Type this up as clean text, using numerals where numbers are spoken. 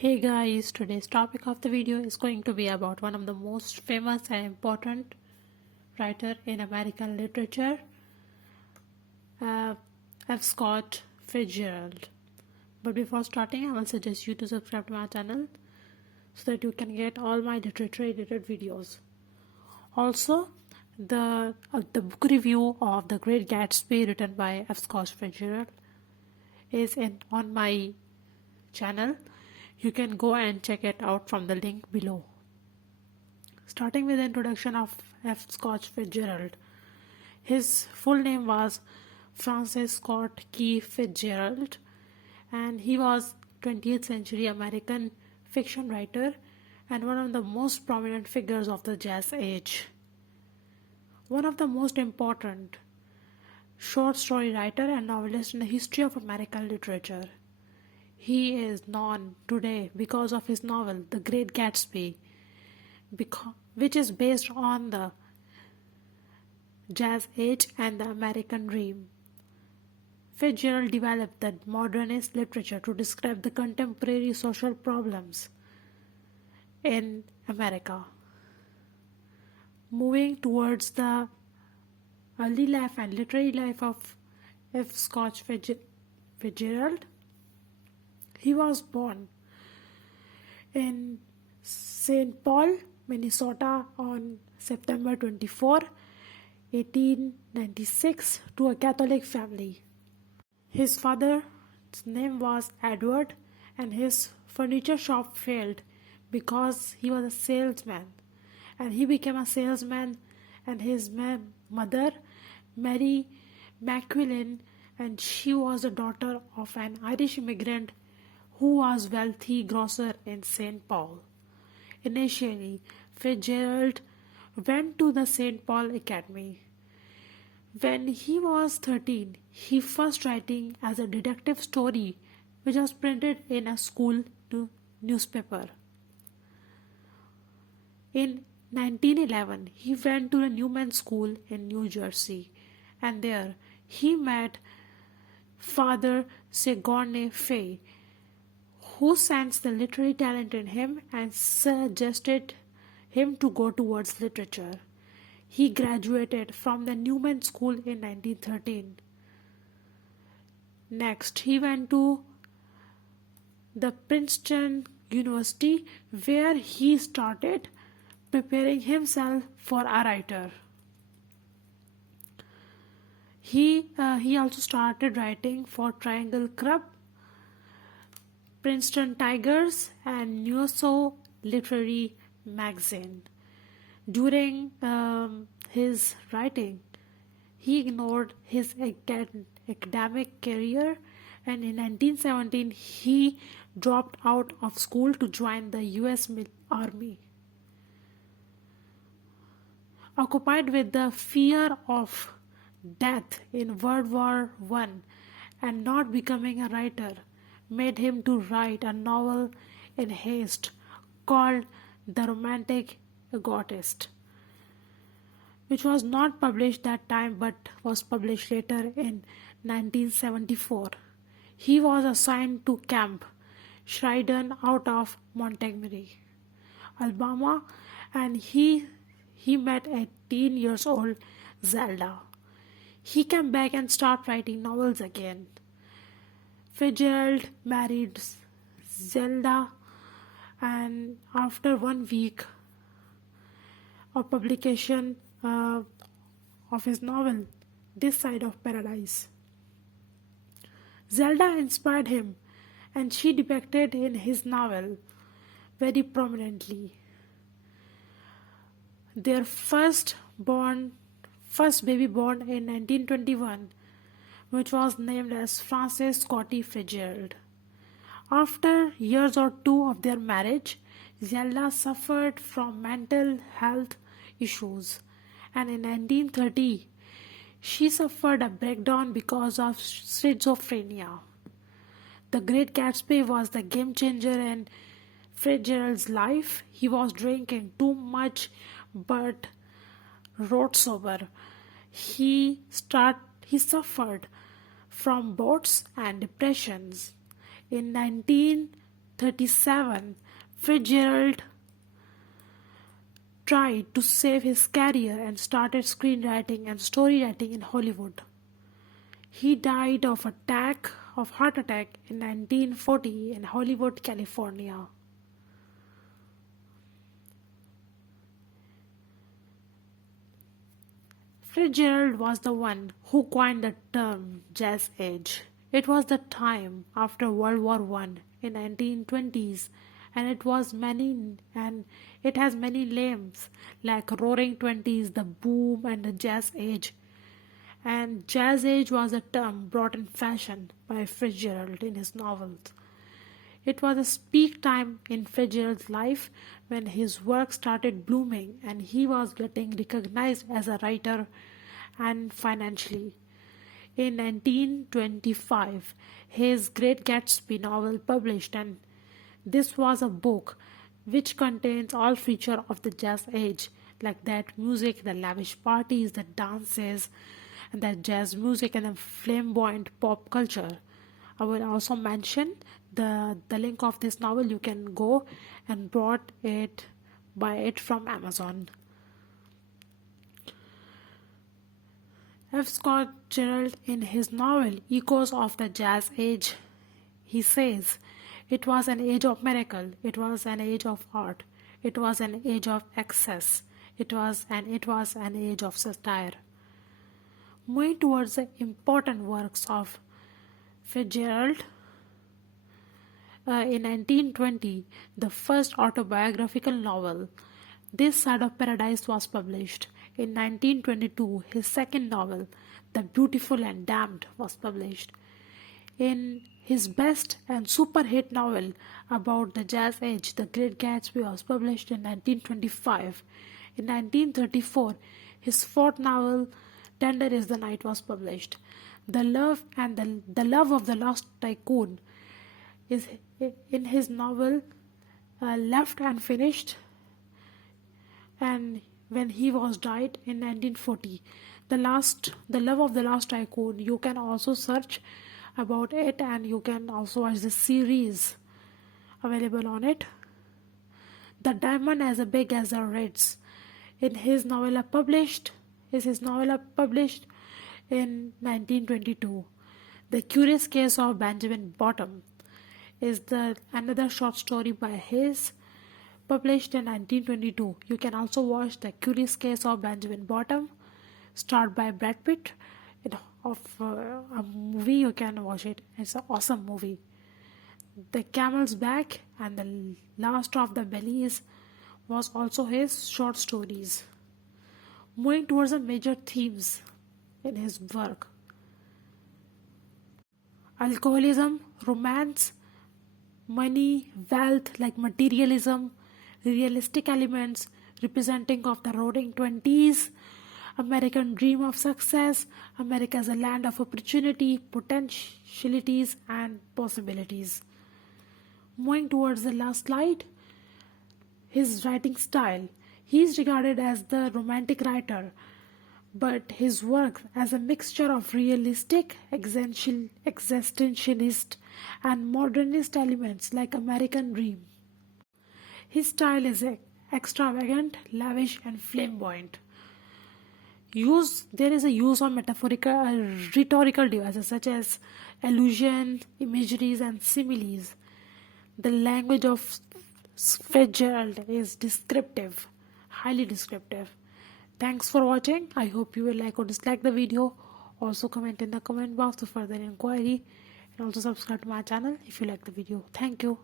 Hey guys, today's topic of the video is going to be about one of the most famous and important writer in American literature, uh, F. Scott Fitzgerald. But before starting, I will suggest you to subscribe to my channel so that you can get all my literature related videos. Also, the book review of The Great Gatsby written by F. Scott Fitzgerald is on my channel. You can go and check it out from the link below. Starting with the introduction of F. Scott Fitzgerald. His full name was Francis Scott Key Fitzgerald, and he was 20th century American fiction writer and one of the most prominent figures of the jazz age. One of the most important short story writer and novelist in the history of American literature. He is known today because of his novel The Great Gatsby, which is based on the jazz age and the American dream. Fitzgerald developed the modernist literature to describe the contemporary social problems in America. Moving towards the early life and literary life of F. Scott Fitzgerald, he was born in St. Paul, Minnesota on September 24, 1896 to a Catholic family. His father's name was Edward and his furniture shop failed because he was a salesman, and he became a salesman, and his mother, Mary McQuillan, and she was the daughter of an Irish immigrant who was wealthy grocer in St. Paul. Initially, Fitzgerald went to the St. Paul Academy. When he was 13, he first writing as a detective story which was printed in a school newspaper. In 1911, he went to the Newman School in New Jersey, and there he met Father Sigourney Fay, who sensed the literary talent in him and suggested him to go towards literature. He graduated from the Newman School in 1913. Next, he went to the Princeton University, where he started preparing himself for a writer. He also started writing for Triangle Club, Princeton Tigers, and Newso Literary Magazine. During his writing, he ignored his academic career, and in 1917 he dropped out of school to join the U.S. Army. Occupied with the fear of death in World War I and not becoming a writer made him to write a novel in haste called The Romantic Egotist, which was not published that time but was published later in 1974. He was assigned to Camp Sheridan out of Montgomery, Alabama, and he met 18 years old Zelda. He came back and started writing novels again. Fitzgerald married Zelda, and after 1 week of publication of his novel This Side of Paradise, Zelda inspired him, and she depicted in his novel very prominently. Their first baby born in 1921, which was named as Francis Scotty Fitzgerald. After years or two of their marriage, Zelda suffered from mental health issues, and in 1930 she suffered a breakdown because of schizophrenia. The Great Gatsby was the game changer in Fitzgerald's life. He was drinking too much but wrote sober. He suffered from bouts and depressions. In 19 1937, Fitzgerald tried to save his career and started screenwriting and storywriting in Hollywood. He died of heart attack in 1940 in Hollywood, California. Fitzgerald was the one who coined the term Jazz Age. It was the time after World War One in 1920s, and it has many names like Roaring Twenties, the Boom, and the Jazz Age. And Jazz Age was a term brought in fashion by Fitzgerald in his novels. It was a peak time in Fitzgerald's life when his work started blooming and he was getting recognized as a writer and financially. In 1925, his Great Gatsby novel published, and this was a book which contains all features of the jazz age, like that music, the lavish parties, the dances, and that jazz music and the flamboyant pop culture. I will also mention the link of this novel. You can go and buy it from Amazon. F. Scott Gerald, in his novel Echoes of the Jazz Age, he says, "It was an age of miracle, it was an age of art, it was an age of excess, it was an age of satire." Moving towards the important works of Fitzgerald, in 1920, the first autobiographical novel, This Side of Paradise, was published. In 1922, his second novel, The Beautiful and Damned, was published. In his best and super hit novel about the jazz age, The Great Gatsby, was published in 1925. In 1934, his fourth novel, Tender is the Night, was published. The Love of the Lost Tycoon is in his novel Left Unfinished, and when he was died in 1940. The Love of the Lost Tycoon, you can also search about it and you can also watch the series available on it. The Diamond as Big as the Reds in his novella published in 1922. The Curious Case of Benjamin Bottom is the another short story by his, published in 1922. You can also watch The Curious Case of Benjamin Bottom, starred by Brad Pitt. A movie, you can watch it. It's an awesome movie. The Camel's Back and The Last of the Bellies was also his short stories. Moving towards the major themes in his work: alcoholism, romance, money, wealth, like materialism, realistic elements representing of the roaring 20s, American dream of success, America as a land of opportunity, potentialities and possibilities. Moving towards the last slide, his writing style. He is regarded as the romantic writer, but his work as a mixture of realistic, existentialist and modernist elements like American dream. His style is extravagant, lavish and flamboyant. There is a use of rhetorical devices such as allusion, imageries and similes. The language of Fitzgerald is descriptive, highly descriptive. Thanks for watching. I hope you will like or dislike the video. Also comment in the comment box for further inquiry, and also subscribe to my channel if you like the video. Thank you.